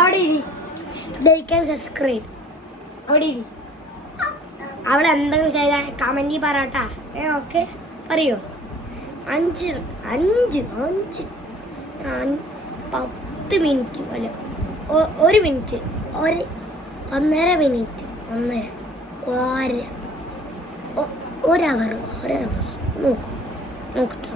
അവിടെ like and subscribe. അവിടെ അവൾ എന്തെങ്കിലും ചെയ്താൽ കമൻറ്റിൽ പറയട്ടാ. ഓക്കെ പറയോ? 5 10 മിനിറ്റ് അല്ല 1 മിനിറ്റ് 1.5 മിനിറ്റ് 1 അവർ നോക്കട്ടെ.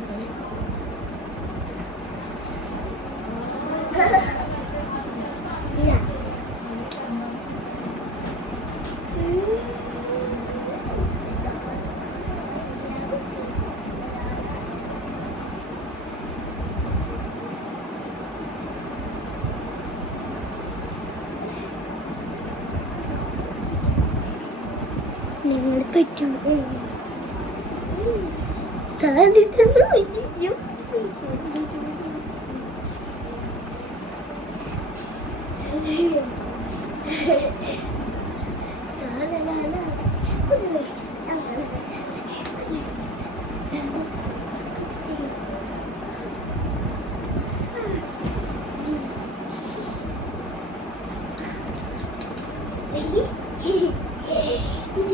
നിങ്ങൾ പറ്റും സാധിക്കും.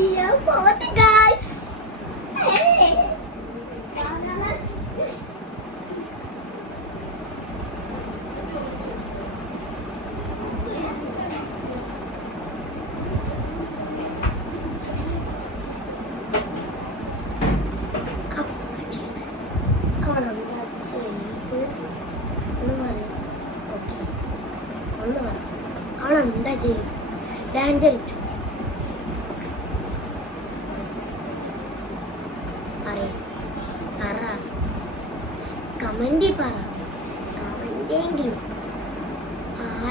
Yeah, for the guys. Hey. എന്താ ചെയ്യും? ഡാൻസ് കളിച്ചു. കമൻറ്റിൽ പറ. കമൻറ്റെങ്കിലും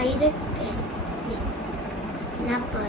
1000 ഞാൻ പറ.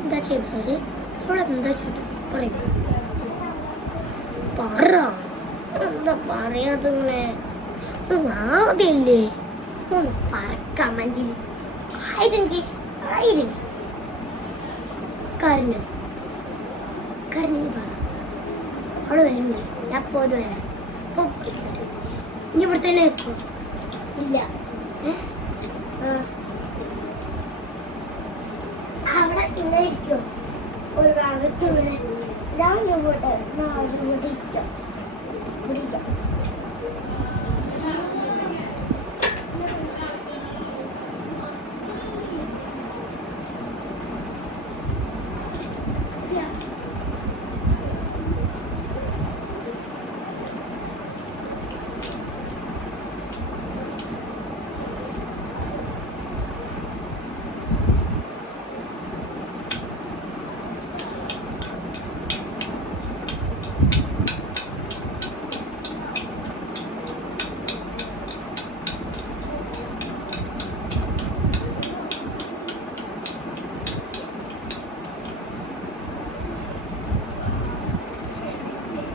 എന്താ ചെയ്തവര്? അവളെന്താ ചെയ്തു പറയും. പറ, എന്താ പറയാതിങ്ങനെ? ആദ്യല്ലേ ഒന്ന് പറക്കാൻ മതി. ആയിരെങ്കിൽ കരഞ്ഞു പറ. അവള് വരുന്നില്ല. ഞാൻ പോലും വരാം. ഇനി ഇവിടെ തന്നെ വെക്കോ? ഇല്ല, അവിടെ ഇരിക്കോ? ഒരു ഭാഗത്ത് ഇങ്ങനെ ഞാൻ പോട്ടെ. ഇരിക്കാം.